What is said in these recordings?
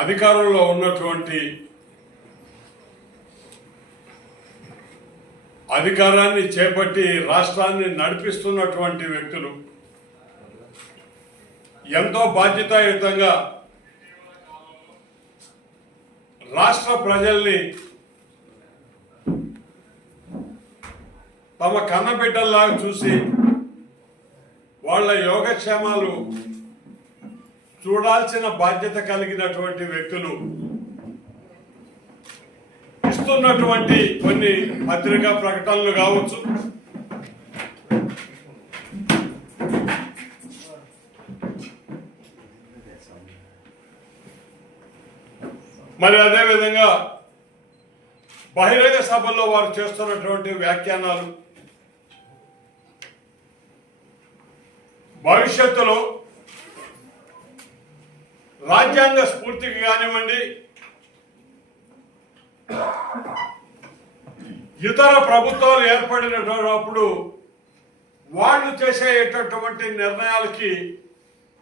అధికారంలో ఉన్నటువంటి అధికారాన్ని చేపట్టి రాష్ట్రాన్ని నడిపిస్తున్నటువంటి వ్యక్తులు ఎంతో బాధ్యతాయుతంగా రాష్ట్ర ప్రజల్ని తమ కన్నబిడ్డల్లాగా చూసి వాళ్ళ యోగక్షేమాలు చూడాల్సిన బాధ్యత కలిగినటువంటి వ్యక్తులు ఇస్తున్నటువంటి కొన్ని పత్రికా ప్రకటనలు కావచ్చు. మరి అదేవిధంగా బహిరంగ సభల్లో వారు చేస్తున్నటువంటి వ్యాఖ్యానాలు భవిష్యత్తులో రాజ్యాంగ స్ఫూర్తికి కానివ్వండి ఇతర ప్రభుత్వాలు ఏర్పడినప్పుడు వాళ్ళు చేసేటటువంటి నిర్ణయాలకి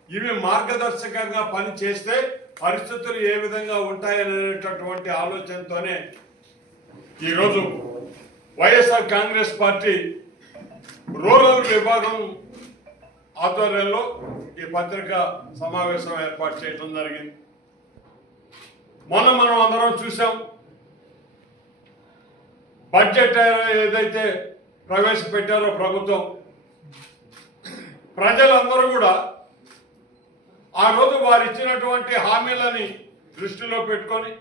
ఇవి మార్గదర్శకంగా పనిచేస్తే పరిస్థితులు ఏ విధంగా ఉంటాయనేటటువంటి ఆలోచనతోనే ఈరోజు వైఎస్ఆర్ కాంగ్రెస్ పార్టీ రూరల్ విభాగం ఆధ్వర్యంలో ఈ పత్రికా సమావేశం ఏర్పాటు చేయడం జరిగింది. మొన్న మనం అందరం చూసాం బడ్జెట్ ఏదైతే ప్రవేశపెట్టారో ప్రభుత్వం ప్రజలందరూ కూడా ఆ రోజు వారు ఇచ్చినటువంటి హామీలని దృష్టిలో పెట్టుకొని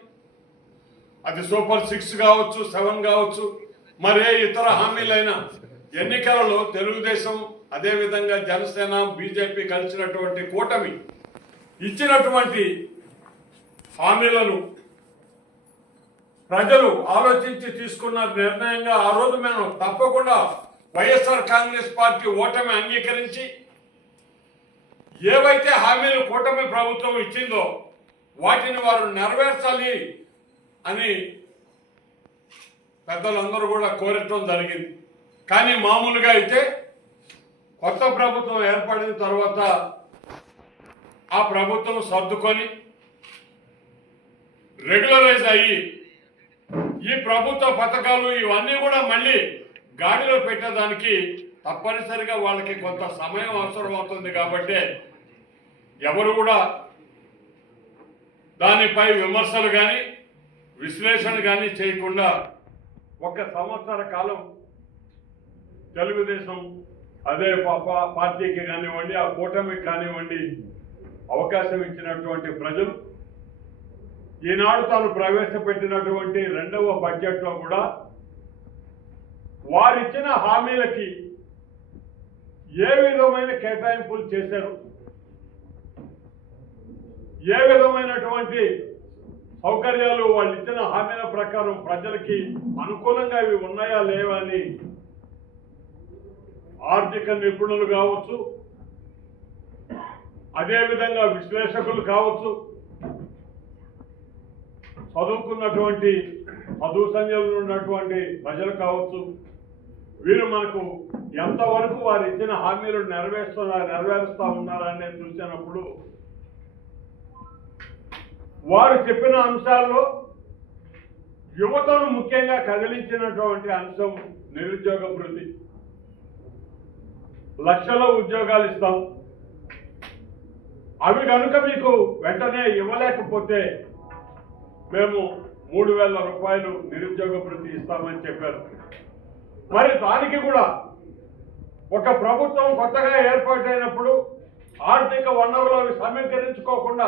అది సూపర్ సిక్స్ కావచ్చు సెవెన్ కావచ్చు మరే ఇతర హామీలైనా ఎన్నికలలో తెలుగుదేశం అదేవిధంగా జనసేన బీజేపీ కలిసినటువంటి కూటమి ఇచ్చినటువంటి హామీలను ప్రజలు ఆలోచించి తీసుకున్న నిర్ణయంగా ఆ రోజు మేము తప్పకుండా వైఎస్ఆర్ కాంగ్రెస్ పార్టీ ఓటమి అంగీకరించి ఏవైతే హామీలు కూటమి ప్రభుత్వం ఇచ్చిందో వాటిని వారు నెరవేర్చాలి అని పెద్దలందరూ కూడా కోరటం జరిగింది. కానీ మామూలుగా అయితే కొత్త ప్రభుత్వం ఏర్పడిన తర్వాత ఆ ప్రభుత్వం సర్దుకొని రెగ్యులరైజ్ అయ్యి ఈ ప్రభుత్వ పథకాలు ఇవన్నీ కూడా మళ్ళీ గాడిలో పెట్టేదానికి తప్పనిసరిగా వాళ్ళకి కొంత సమయం అవసరం అవుతుంది కాబట్టి ఎవరు కూడా దానిపై విమర్శలు కానీ విశ్లేషణ కానీ చేయకుండా ఒక సంవత్సర కాలం తెలుగుదేశం అదే పార్టీకి కానివ్వండి ఆ కూటమికి కానివ్వండి అవకాశం ఇచ్చినటువంటి ప్రజలు ఈనాడు తాను ప్రవేశపెట్టినటువంటి రెండవ బడ్జెట్లో కూడా వారిచ్చిన హామీలకి ఏ విధమైన కేటాయింపులు చేశారు? ఏ విధమైనటువంటి సౌకర్యాలు వాళ్ళు ఇచ్చిన హామీల ప్రకారం ప్రజలకి అనుకూలంగా ఇవి ఉన్నాయా లేవా అని ఆర్థిక నిపుణులు కావచ్చు అదేవిధంగా విశ్లేషకులు కావచ్చు చదువుకున్నటువంటి చదువు సంజయంలో ఉన్నటువంటి ప్రజలు కావచ్చు వీరు మనకు ఎంతవరకు వారు ఇచ్చిన హామీలు నెరవేరుస్తున్నా నెరవేరుస్తూ ఉన్నారా అనేది చూసినప్పుడు వారు చెప్పిన అంశాల్లో యువతను ముఖ్యంగా కదిలించినటువంటి అంశం నిరుద్యోగ వృద్ధి. లక్షల ఉద్యోగాలు ఇస్తాం. అవి కనుక మీకు వెంటనే ఇవ్వలేకపోతే మేము మూడు వేల రూపాయలు నిరుద్యోగ వృత్తి ఇస్తామని చెప్పారు. మరి దానికి కూడా ఒక ప్రభుత్వం కొత్తగా ఏర్పాటైనప్పుడు ఆర్థిక వనరులను సమీకరించుకోకుండా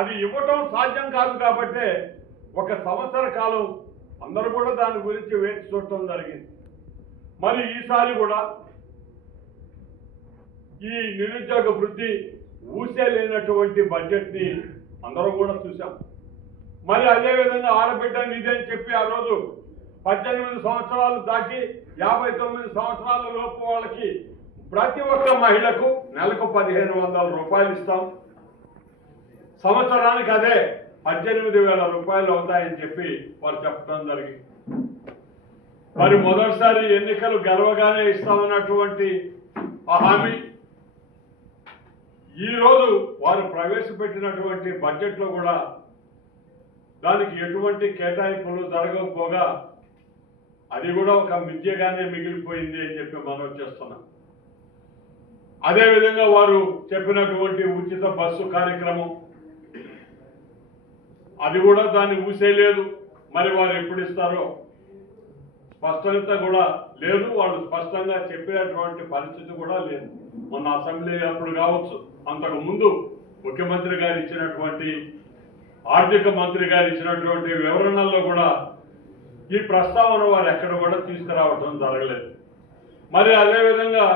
అది ఇవ్వటం సాధ్యం కాదు కాబట్టి ఒక సంవత్సర కాలం అందరూ కూడా దాని గురించి వేచి చూడటం జరిగింది. మరి ఈసారి కూడా ఈ నిరుద్యోగ వృద్ధి ఊసే లేనటువంటి బడ్జెట్ని అందరం కూడా చూసాం మరి అదే విధంగా ఆడబిడ్డ నిధి చెప్పి ఆ రోజు పద్దెనిమిది సంవత్సరాలు దాటి యాభై తొమ్మిది సంవత్సరాల లోపు వాళ్ళకి ప్రతి ఒక్క మహిళకు నెలకు పదిహేను వందల రూపాయలు ఇస్తాం. సంవత్సరానికి అదే పద్దెనిమిది వేల రూపాయలు అవుతాయని చెప్పి వారు చెప్పడం జరిగింది. మరి మొదటిసారి ఎన్నికలు గర్వగానే ఇస్తామన్నటువంటి ఆ హామీ ఈ రోజు వారు ప్రవేశపెట్టినటువంటి బడ్జెట్లో కూడా దానికి ఎటువంటి కేటాయింపులు జరగకపోగా అది కూడా ఒక మిద్యగానే మిగిలిపోయింది అని చెప్పి మనం చేస్తున్నాం. అదేవిధంగా వారు చెప్పినటువంటి ఉచిత బస్సు కార్యక్రమం అది కూడా దాన్ని ఊసేయలేదు మరి వారు ఎప్పుడు ఇస్తారో స్పష్టత కూడా లేదు. వాళ్ళు స్పష్టంగా చెప్పినటువంటి పరిస్థితి కూడా లేదు. మొన్న అసెంబ్లీ అప్పుడు కావచ్చు. అంతకు ముందు ముఖ్యమంత్రి గారు ఇచ్చినటువంటి ఆర్థిక మంత్రి గారు ఇచ్చినటువంటి వివరణల్లో కూడా ఈ ప్రస్తావన వారు ఎక్కడ కూడా తీసుకురావటం జరగలేదు. మరి అదేవిధంగా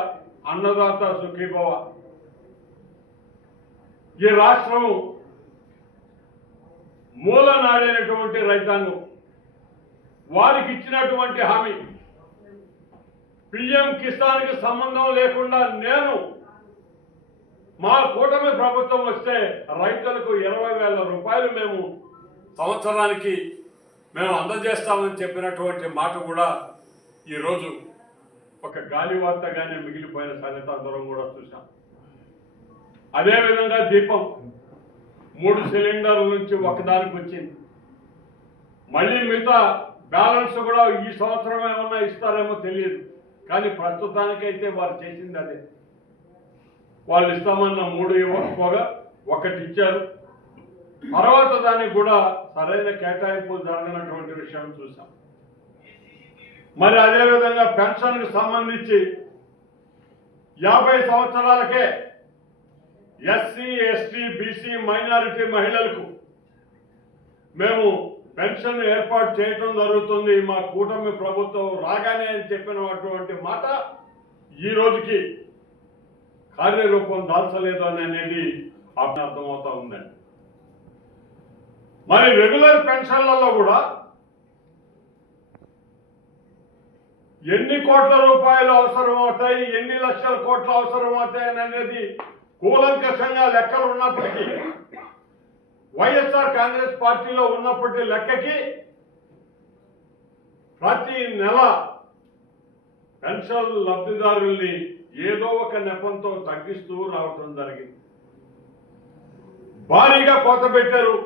అన్నదాత సుఖీభవ. ఈ రాష్ట్రం మూలనాడైనటువంటి రైతాంగం. వారికి ఇచ్చినటువంటి హామీ. పిఎం కిసాన్కి సంబంధం లేకుండా నేను మా కూటమి ప్రభుత్వం వస్తే రైతులకు ఇరవై వేల రూపాయలు మేము సంవత్సరానికి మేము అందజేస్తామని చెప్పినటువంటి మాట కూడా ఈరోజు ఒక గాలి వార్తగానే మిగిలిపోయిన సంగతి అందరం కూడా చూసాం అదేవిధంగా దీపం మూడు సిలిండర్ల నుంచి ఒకదానికి వచ్చింది. మళ్ళీ మిగతా బ్యాలెన్స్ కూడా ఈ సంవత్సరం ఏమన్నా ఇస్తారేమో తెలియదు. కానీ ప్రస్తుతానికైతే వారు చేసింది అదే. వాళ్ళు ఇస్తామన్న మూడు ఇవ్వకపోగా ఒకటి ఇచ్చారు. తర్వాత దానికి కూడా సరైన కేటాయింపు జరగనటువంటి విషయం చూసాం మరి అదేవిధంగా పెన్షన్కి సంబంధించి యాభై సంవత్సరాలకే ఎస్సీ ఎస్టీ బీసీ మైనారిటీ మహిళలకు మేము పెన్షన్ ఏర్పాటు చేయటం జరుగుతుంది. మా కూటమి ప్రభుత్వం రాగానే అని చెప్పినటువంటి మాట ఈ రోజుకి కార్యరూపం దాల్చలేదు అని అనేది అర్థమవుతా ఉందండి. మరి రెగ్యులర్ పెన్షన్లలో కూడా ఎన్ని కోట్ల రూపాయలు అవసరం అవుతాయి ఎన్ని లక్షల కోట్లు అవసరం అవుతాయి అనేది కూలంకషంగా లెక్కలు ఉన్నప్పటికీ వైఎస్ఆర్ కాంగ్రెస్ పార్టీలో ఉన్నప్పటి లెక్కకి ప్రతి నెల పెన్షన్ లబ్ధిదారుల్ని ఏదో ఒక నెపంతో తగ్గిస్తూ రావటం జరిగింది. భారీగా కోత పెట్టారు.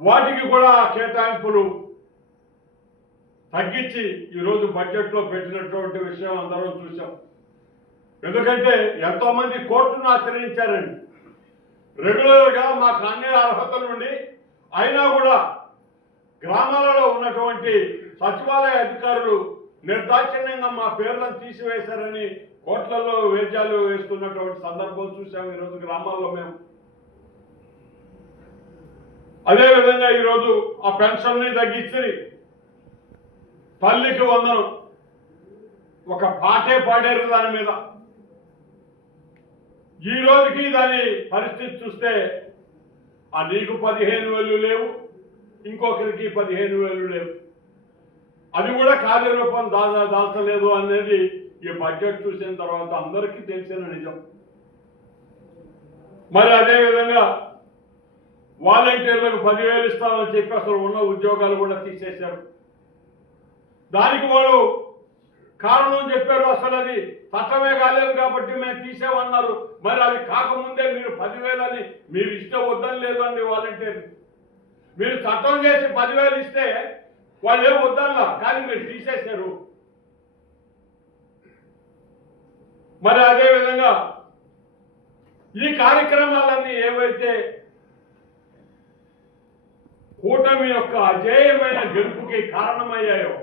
వాటికి కూడా కేటాయింపులు తగ్గించి ఈరోజు బడ్జెట్లో పెట్టినటువంటి విషయం అందరం చూసాం ఎందుకంటే ఎంతో మంది కోర్టును ఆశ్రయించారండి. రెగ్యులర్గా మాకు అన్ని అర్హతలు ఉండి అయినా కూడా గ్రామాలలో ఉన్నటువంటి సచివాలయ అధికారులు నిర్దాక్షిణ్యంగా మా పేర్లను తీసివేశారని కోట్లలో వేద్యాలు వేస్తున్నటువంటి సందర్భం చూసాం ఈరోజు గ్రామాల్లో మేము. అదేవిధంగా ఈరోజు ఆ పెన్షన్ని తగ్గించి తల్లికి వందనం. ఒక పాటే పాడారు దాని మీద. ఈ రోజుకి దాని పరిస్థితి చూస్తే ఆ నీకు పదిహేను వేలు లేవు ఇంకొకరికి పదిహేను వేలు లేవు. అది కూడా కార్యరూపం దాదా దాల్చలేదు అనేది ఈ బడ్జెట్ చూసిన తర్వాత అందరికీ తెలిసిన నిజం. మరి అదేవిధంగా వాలంటీర్లకు పదివేలు ఇస్తామని చెప్పి అసలు ఉన్న ఉద్యోగాలు కూడా తీసేశారు. దానికి వాళ్ళు కారణం చెప్పారు అసలు అది చట్టమే కాలేదు కాబట్టి మేము తీసేమన్నారు మరి అది కాకముందే మీరు పదివేలని మీరు ఇస్తే వద్దని లేదు అండి వాలంటీర్ మీరు చట్టం చేసి పదివేలు ఇస్తే వాళ్ళు ఏం వద్దన్నా కానీ మీరు తీసేశారు. మరి అదే విధంగా ఈ కార్యక్రమాలన్నీ ఏవైతే కూటమి యొక్క అజేయమైన గెలుపుకి కారణమయ్యాయో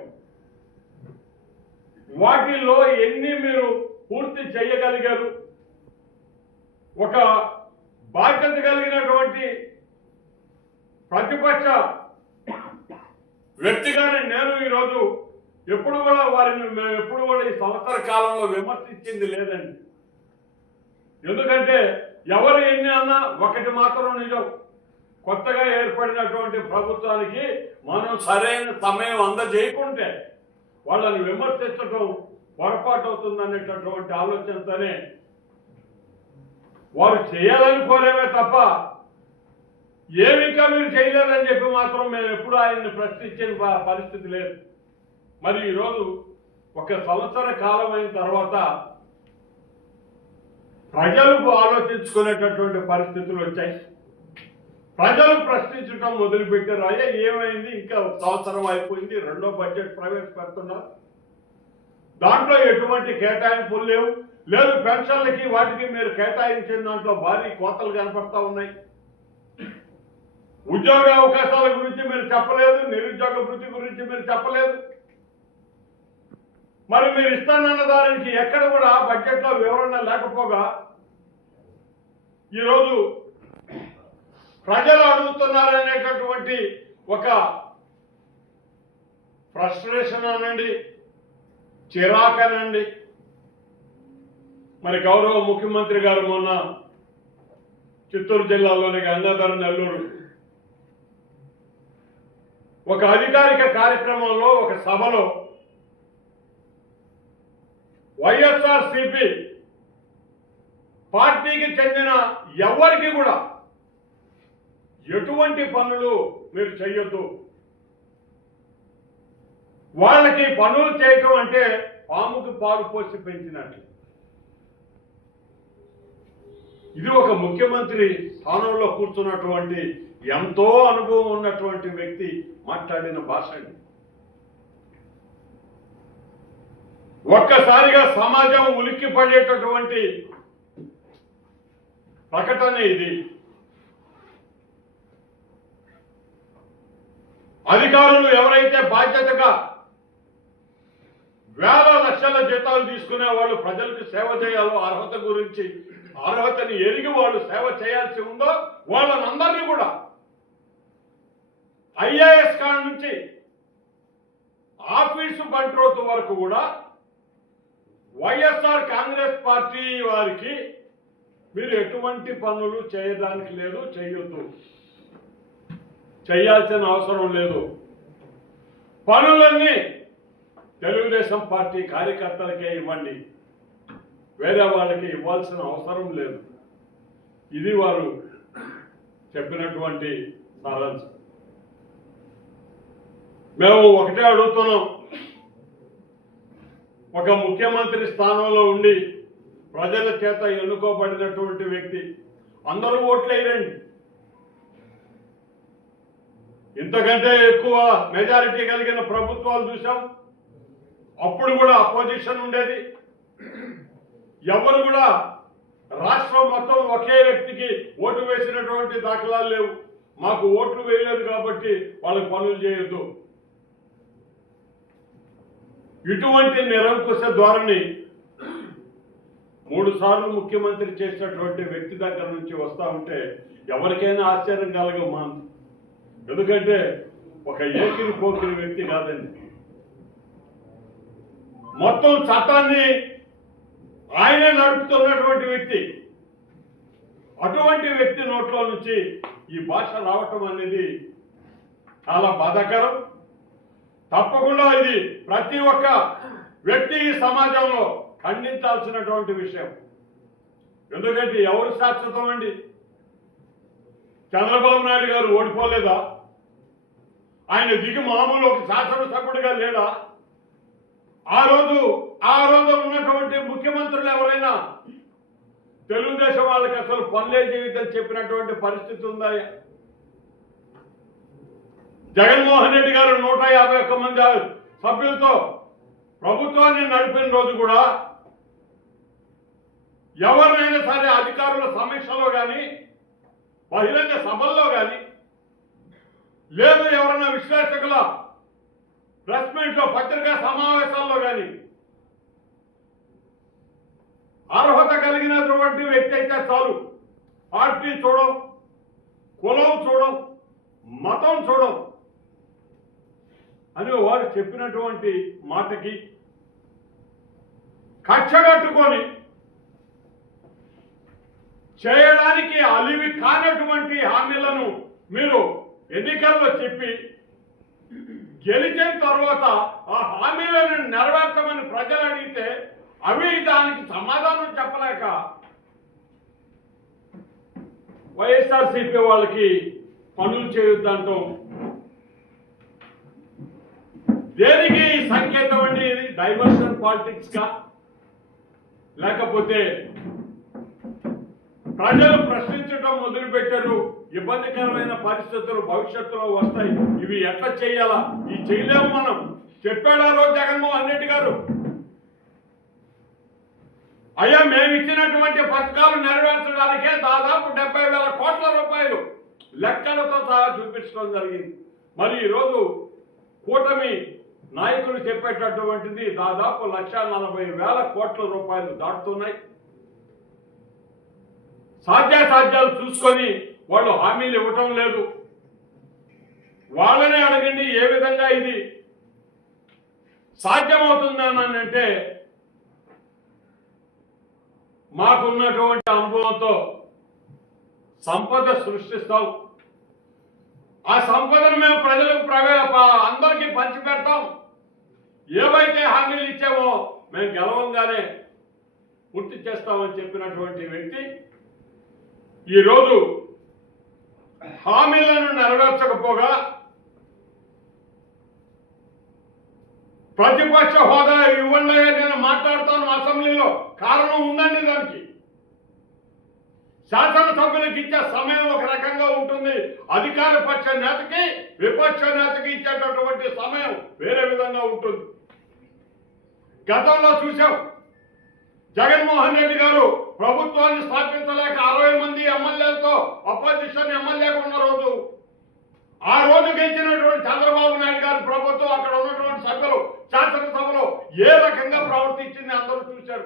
వాటిలో ఎన్ని మీరు పూర్తి చేయగలిగారు ఒక బాధ్యత కలిగినటువంటి ప్రతిపక్ష వ్యక్తిగానే నేను ఈరోజు ఎప్పుడు కూడా వారిని మేము ఎప్పుడు కూడా ఈ సంవత్సర కాలంలో విమర్శించింది లేదండి. ఎందుకంటే ఎవరు ఎన్ని అన్నా ఒకటి మాత్రం నిజం. కొత్తగా ఏర్పడినటువంటి ప్రభుత్వానికి మనం సరైన సమయం అందజేయకుంటే వాళ్ళని విమర్శించడం పొరపాటు అవుతుంది అనేటటువంటి ఆలోచనతోనే వారు చేయాలనుకోలేమే తప్ప ఏమి ఇంకా మీరు చేయలేదని చెప్పి మాత్రం మేము ఎప్పుడు ఆయన్ని ప్రశ్నించిన ప- పరిస్థితి లేదు. మరి ఈరోజు ఒక సంవత్సర కాలం అయిన తర్వాత ప్రజలకు ఆలోచించుకునేటటువంటి పరిస్థితులు వచ్చాయి. ప్రజలు ప్రశ్నించడం మొదలుపెట్టారు. అయ్యా ఏమైంది? ఇంకా సంవత్సరం అయిపోయింది. రెండో బడ్జెట్ ప్రవేశపెడుతున్నారు. దాంట్లో ఎటువంటి కేటాయింపులు లేవు. లేదు పెన్షన్లకి వాటికి మీరు కేటాయించిన దాంట్లో భారీ కోతలు కనపడతా ఉన్నాయి. ఉద్యోగ అవకాశాల గురించి మీరు చెప్పలేదు నిరుద్యోగ వృత్తి గురించి మీరు చెప్పలేదు. మరి మీరు ఇస్తానన్న దానికి ఎక్కడ కూడా బడ్జెట్లో వివరణ లేకపోగా ఈరోజు ప్రజలు అడుగుతున్నారనేటటువంటి ఒక ఫ్రస్ట్రేషన్ అనండి చిరాకనండి మరి గౌరవ ముఖ్యమంత్రి గారు మొన్న చిత్తూరు జిల్లాలోని గంగాధర నెల్లూరు ఒక అధికారిక కార్యక్రమంలో ఒక సభలో వైఎస్ఆర్ సిపి పార్టీకి చెందిన ఎవరికి కూడా ఎటువంటి పనులు మీరు చేయొద్దు వాళ్ళకి పనులు చేయటం అంటే పాముకి పాలు పోసి పెంచినట్లు ఇది ఒక ముఖ్యమంత్రి స్థానంలో కూర్చున్నటువంటి ఎంతో అనుభవం ఉన్నటువంటి వ్యక్తి మాట్లాడిన భాష అండి ఒక్కసారిగా సమాజం ఉలిక్కి పడేటటువంటి ప్రకటన ఇది. అధికారులు ఎవరైతే బాధ్యతగా వేల లక్షల జీతాలు తీసుకునే వాళ్ళు ప్రజలకు సేవ చేయాలో అర్హత గురించి అర్హతని ఎరిగి వాళ్ళు సేవ చేయాల్సి ఉందో వాళ్ళనందరినీ కూడా ఐఏఎస్ కాడ నుంచి ఆఫీసు బంట్రోతు వరకు కూడా వైఎస్ఆర్ కాంగ్రెస్ పార్టీ వారికి మీరు ఎటువంటి పనులు చేయడానికి లేదు చేయొద్దు చేయాల్సిన అవసరం లేదు. పనులన్నీ తెలుగుదేశం పార్టీ కార్యకర్తలకే ఇవ్వండి. వేరే వాళ్ళకి ఇవ్వాల్సిన అవసరం లేదు. ఇది వారు చెప్పినటువంటి సారాంశం. మేము ఒకటే అడుగుతున్నాం. ఒక ముఖ్యమంత్రి స్థానంలో ఉండి ప్రజల చేత ఎన్నుకోబడినటువంటి వ్యక్తి అందరూ ఓట్లు ఇంతకంటే ఎక్కువ మెజారిటీ కలిగిన ప్రభుత్వాలు చూసాం అప్పుడు కూడా అపోజిషన్ ఉండేది. ఎవరు కూడా రాష్ట్రం మొత్తం ఒకే వ్యక్తికి ఓటు వేసినటువంటి దాఖలాలు లేవు. మాకు ఓట్లు వేయలేదు కాబట్టి వాళ్ళకి పనులు చేయొద్దు. ఇటువంటి నిరంకుశ ధోరణి మూడు సార్లు ముఖ్యమంత్రి చేసినటువంటి వ్యక్తి దగ్గర నుంచి వస్తా ఉంటే ఎవరికైనా ఆశ్చర్యం కలగమా ఎందుకంటే ఒక ఏకిరి పోకిరి వ్యక్తి కాదండి. మొత్తం చట్టాన్ని ఆయనే నడుపుతున్నటువంటి వ్యక్తి. అటువంటి వ్యక్తి నోట్లో నుంచి ఈ భాష రావటం అనేది చాలా బాధాకరం. తప్పకుండా ఇది ప్రతి ఒక్క వ్యక్తి సమాజంలో ఖండించాల్సినటువంటి విషయం. ఎందుకంటే ఎవరు శాశ్వతం అండి? చంద్రబాబు నాయుడు గారు ఓడిపోలేదా? ఆయన దిగి మామూలు ఒక శాసనసభ్యుడిగా లేడా? ఆ రోజు ఆ రోజు ఉన్నటువంటి ముఖ్యమంత్రులు ఎవరైనా తెలుగుదేశం వాళ్ళకి అసలు పనులే జీవితం చెప్పినటువంటి పరిస్థితి ఉందా? జగన్మోహన్ రెడ్డి గారు నూట యాభై ఒక్క మంది సభ్యులతో ప్రభుత్వాన్ని నడిపిన రోజు కూడా ఎవరినైనా సరే అధికారుల సమీక్షలో కానీ బహిరంగ సభల్లో కానీ లేదు ఎవరైనా విశ్లేషకుల ప్రెస్ మీట్లో పత్రికా సమావేశాల్లో కానీ అర్హత కలిగినటువంటి వ్యక్తి అయితే చాలు. పార్టీ చూడం కులం చూడం మతం చూడం అని వారు చెప్పినటువంటి మాటకి కట్టగట్టుకొని చేయడానికి అలివి కానటువంటి హామీలను మీరు ఎన్నికల్లో చెప్పి గెలిచిన తర్వాత ఆ హామీలను నెరవేర్చమని ప్రజలు అడిగితే అవి దానికి సమాధానం చెప్పలేక వైఎస్ఆర్సీపీ వాళ్ళకి పనులు చేయొద్దంటాం దేనికి ఈ సంకేతం అండి? ఇది డైవర్షన్ పాలిటిక్స్గా? లేకపోతే ప్రజలు ప్రశ్నించడం మొదలు పెట్టారు ఇబ్బందికరమైన పరిస్థితులు భవిష్యత్తులో వస్తాయి. ఇవి ఎట్లా చేయాలా? ఇవి చేయలేము మనం. చెప్పాడు రోజు జగన్మోహన్ రెడ్డి గారు. అయ్యా మేము ఇచ్చినటువంటి పథకాలు నెరవేర్చడానికే దాదాపు డెబ్బై వేల కోట్ల రూపాయలు లెక్కలతో సహా చూపించడం జరిగింది. మరి ఈరోజు కూటమి నాయకులు చెప్పేటటువంటిది దాదాపు లక్ష నలభై వేల కోట్ల రూపాయలు దాటుతున్నాయి. సాధ్యాసాధ్యాలు చూసుకొని వాళ్ళు హామీలు ఇవ్వటం లేదు. వాళ్ళనే అడగండి ఏ విధంగా ఇది సాధ్యమవుతుందనంటే మాకున్నటువంటి అనుభవంతో సంపద సృష్టిస్తాం. ఆ సంపదను మేము ప్రజలకు ప్రవే అందరికీ పంచిపెడతాం. ఏవైతే హామీలు ఇచ్చామో మేము గెలవంగానే పూర్తి చేస్తామని చెప్పినటువంటి వ్యక్తి ఈరోజు హామీలను నెరవేర్చకపోగా ప్రతిపక్ష హోదా ఇవ్వండి నేను మాట్లాడతాను అసెంబ్లీలో. కారణం ఉందండి దానికి. శాసనసభ్యులకు ఇచ్చే సమయం ఒక రకంగా ఉంటుంది. అధికార పక్ష నేతకి విపక్ష నేతకి ఇచ్చేటటువంటి సమయం వేరే విధంగా ఉంటుంది. గతంలో చూసాం. జగన్మోహన్ రెడ్డి గారు ప్రభుత్వాన్ని స్థాపించలేక అరవై మంది ఎమ్మెల్యేలతో అపోజిషన్ ఎమ్మెల్యేగా ఉన్న రోజు ఆ రోజు గెలిచినటువంటి చంద్రబాబు నాయుడు గారి ప్రభుత్వం అక్కడ ఉన్నటువంటి సభ్యులు శాసనసభలో ఏ రకంగా ప్రవర్తించింది అందరూ చూశారు.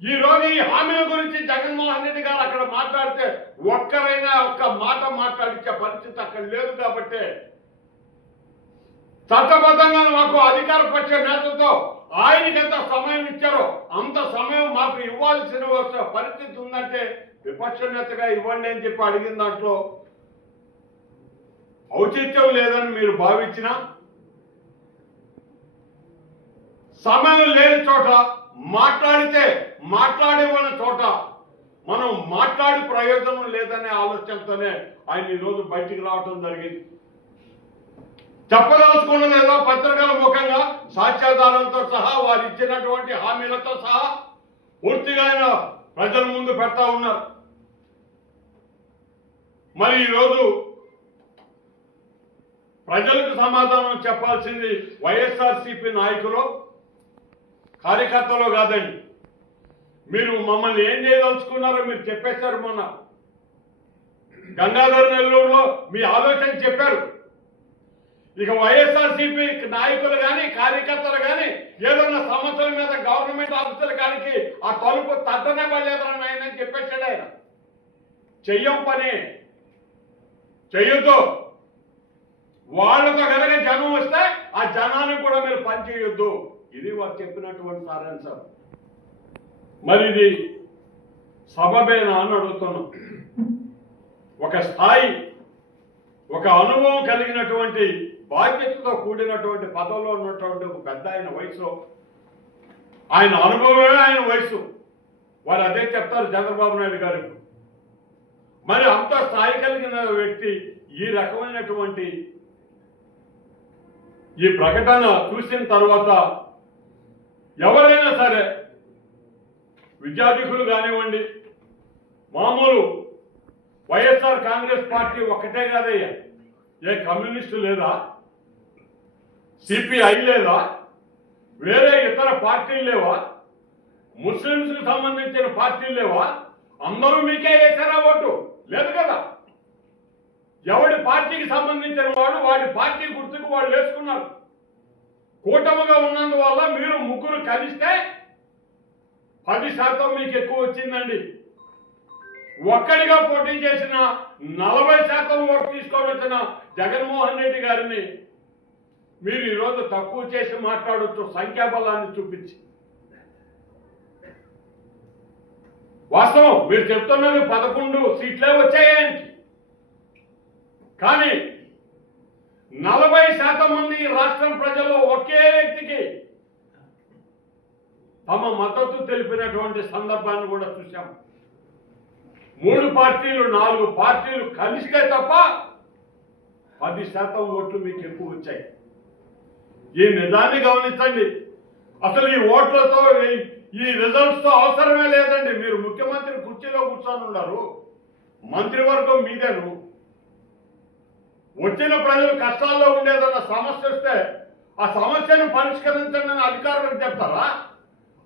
ఈ రోజు ఈ హామీల గురించి జగన్మోహన్ రెడ్డి గారు అక్కడ మాట్లాడితే ఒక్కరైనా ఒక్క మాట మాట్లాడించే పరిస్థితి అక్కడ లేదు కాబట్టి చట్టబద్ధంగా మాకు అధికార పక్ష నేతలతో ఆయనకి ఎంత సమయం ఇచ్చారో అంత సమయం మాకు ఇవ్వాల్సిన పరిస్థితి ఉందంటే విపక్ష నేతగా ఇవ్వండి అని చెప్పి అడిగిన దాంట్లో ఔచిత్యం లేదని మీరు భావించిన సమయం లేని చోట మాట్లాడితే మాట్లాడేవన్న చోట మనం మాట్లాడి ప్రయోజనం లేదనే ఆలోచనతోనే ఆయన ఈరోజు బయటికి రావటం జరిగింది. చెప్పదలుచుకున్నది ఏదో పత్రికల ముఖంగా సాక్ష్యాధారంతో సహా వారు ఇచ్చినటువంటి హామీలతో సహా పూర్తిగా ఆయన ప్రజల ముందు పెడతా ఉన్నారు. మరి ఈరోజు ప్రజలకు సమాధానం చెప్పాల్సింది వైఎస్ఆర్సీపీ నాయకులు కార్యకర్తలు కాదండి. మీరు మమ్మల్ని ఏం చేయదలుచుకున్నారో మీరు చెప్పేశారు మొన్న. గంగాధర నెల్లూరులో మీ ఆలోచన చెప్పారు. ఇక వైఎస్ఆర్సీపీ నాయకులు కానీ కార్యకర్తలు కానీ ఏదన్నా సమస్యల మీద గవర్నమెంట్ ఆఫీసుల కానీ ఆ తలుపు తట్టనే పడలేదని ఆయన చెప్పేశాడు ఆయన. చెయ్యం పని. చెయ్యొద్దు. వాళ్ళతో కనుక జనం వస్తే ఆ జనాన్ని కూడా మీరు పనిచేయొద్దు ఇది వారు చెప్పినటువంటి సారాంశం. మరి ఇది సబబేనా అని అడుగుతున్నాం. ఒక స్థాయి ఒక అనుభవం కలిగినటువంటి బాధ్యతతో కూడినటువంటి పదవిలో ఉన్నటువంటి ఒక పెద్ద ఆయన వయసు ఆయన అనుభవమే ఆయన వయసు. వారు అదే చెప్తారు చంద్రబాబు నాయుడు గారు. మరి అంత స్థాయి కలిగిన వ్యక్తి ఈ రకమైనటువంటి ఈ ప్రకటన చూసిన తర్వాత ఎవరైనా సరే విద్యార్థికులు కానివ్వండి మామూలు వైఎస్ఆర్ కాంగ్రెస్ పార్టీ ఒక్కటే కాదయ్యా. ఏ కమ్యూనిస్టు లేదా సిపిఐ లేదా వేరే ఇతర పార్టీలు లేవా ముస్లింస్కు సంబంధించిన పార్టీలు లేవా అందరూ మీకే వేసారా ఓటు? లేదు కదా. ఎవడి పార్టీకి సంబంధించిన వాడు వాడి పార్టీ గుర్తుకు వాళ్ళు వేసుకున్నారు. కూటమిగా ఉన్నందువల్ల మీరు ముగ్గురు కలిస్తే పది శాతం మీకు ఎక్కువ వచ్చిందండి. ఒక్కడిగా పోటీ చేసిన నలభై శాతం ఓటు తీసుకొని వచ్చిన జగన్మోహన్ రెడ్డి గారిని మీరు ఈరోజు తక్కువ చేసి మాట్లాడచ్చు సంఖ్యాబలాన్ని చూపించి. వాస్తవం మీరు చెప్తున్నది పదకొండు సీట్లే వచ్చాయండి. కానీ నలభై శాతం మంది రాష్ట్రం ప్రజలు ఒకే వ్యక్తికి తమ మద్దతు తెలిపినటువంటి సందర్భాన్ని కూడా చూశాం. మూడు పార్టీలు నాలుగు పార్టీలు కలిస్తే తప్ప పది శాతం ఓట్లు మీకు ఎక్కువ వచ్చాయి. ఈ నిజాన్ని గమనించండి. అసలు ఈ ఓట్లతో ఈ- ఈ అవసరమే లేదండి. మీరు ముఖ్యమంత్రి కుర్చీలో కూర్చొని ఉన్నారు. మంత్రివర్గం మీదేను. వచ్చిన ప్రజలు కష్టాల్లో ఉండేదన్న సమస్య వస్తే ఆ సమస్యను పరిష్కరించండి అని అధికారులకు చెప్తారా?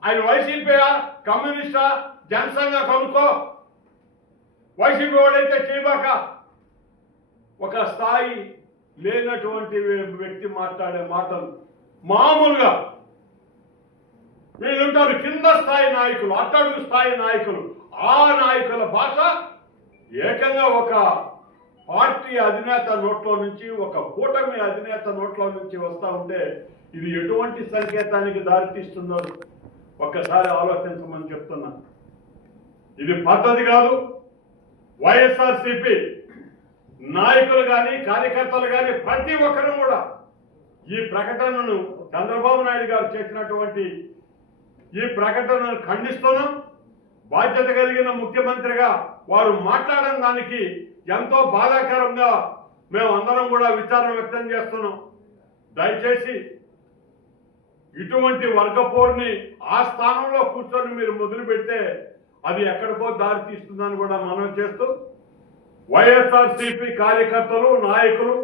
ఆయన వైసీపీయా కమ్యూనిస్టా జనసంఘ కొనుక్కో. వైసీపీ వాడైతే చేయబాక ఒక స్థాయి లేనటువంటి వ్యక్తి మాట్లాడే మాటలు మామూలుగా వీళ్ళుంటారు కింద స్థాయి నాయకులు అట్టడుగు స్థాయి నాయకులు. ఆ నాయకుల భాష ఏకంగా ఒక పార్టీ అధినేత నోట్లో నుంచి ఒక కూటమి అధినేత నోట్లో నుంచి వస్తూ ఉంటే ఇది ఎటువంటి సంకేతానికి దారితీస్తున్నారు ఒక్కసారి ఆలోచించమని చెప్తున్నా. ఇది పద్ధతి కాదు. వైఎస్ఆర్సిపి నాయకులు కానీ కార్యకర్తలు కానీ ప్రతి ఒక్కరు కూడా ఈ ప్రకటనను చంద్రబాబు నాయుడు గారు చేసినటువంటి ఈ ప్రకటనను ఖండిస్తున్నాం. బాధ్యత కలిగిన ముఖ్యమంత్రిగా వారు మాట్లాడడం దానికి ఎంతో బాధాకరంగా మేము అందరం కూడా విచారం వ్యక్తం చేస్తున్నాం. దయచేసి ఇటువంటి వర్గపోరుని ఆ స్థానంలో కూర్చొని మీరు మొదలు పెడితే అది ఎక్కడికో దారి తీస్తుందని కూడా మనం చేస్తూ వైఎస్ఆర్సీపీ కార్యకర్తలు నాయకులు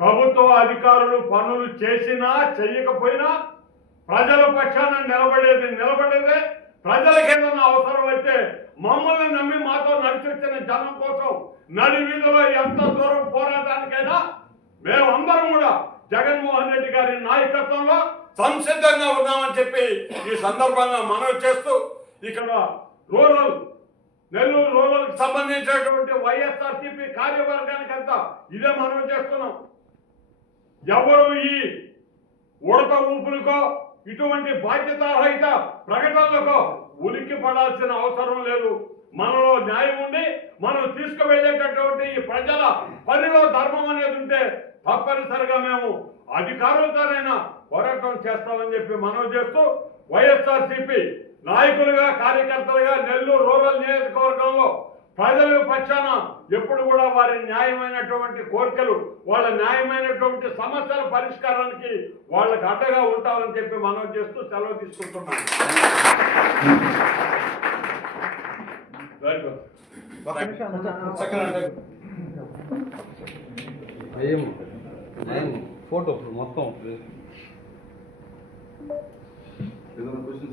ప్రభుత్వ అధికారులు పనులు చేసినా చేయకపోయినా ప్రజల పక్షాన నిలబడేది నిలబడేదే. ప్రజలకు ఏదన్నా అవసరం అయితే మమ్మల్ని నమ్మి మాతో నడిచి వచ్చిన జనం కోసం నడి వీధిలో ఎంత దూరం పోరాటానికైనా మేమందరం కూడా జగన్మోహన్ రెడ్డి గారి నాయకత్వంలో సంసిద్ధంగా ఉన్నామని చెప్పి ఈ సందర్భంగా మనవి చేస్తూ ఇక్కడ రూరల్ నెల్లూరు రూరల్ సంబంధించినటువంటి వైఎస్ఆర్సీపీ కార్యవర్గానికి అంతా ఇదే మనం చేస్తున్నాం. ఎవరు ఈ ఉడత ఊపులకో ఇటువంటి బాధ్యతారహిత ప్రకటనలకో ఉలిక్కి పడాల్సిన అవసరం లేదు. మనలో న్యాయం ఉండి మనం తీసుకువెళ్ళేటటువంటి ఈ ప్రజల పనిలో ధర్మం అనేది ఉంటే తప్పనిసరిగా మేము అధికారులతోనైనా పోరాటం చేస్తామని చెప్పి మనం చేస్తూ వైఎస్ఆర్సీపీ నాయకులుగా కార్యకర్తలుగా నెల్లూరు రూరల్ నియోజకవర్గంలో ప్రజల పక్షాన ఎప్పుడు కూడా వారి న్యాయమైనటువంటి కోరికలు వాళ్ళ న్యాయమైనటువంటి సమస్యల పరిష్కారానికి వాళ్ళకి అడ్డగా ఉంటామని చెప్పి మనం చేస్తూ సెలవు తీసుకుంటున్నాం Very good. ఏం ఫోటో మొత్తం ఏదైనా క్వశ్చన్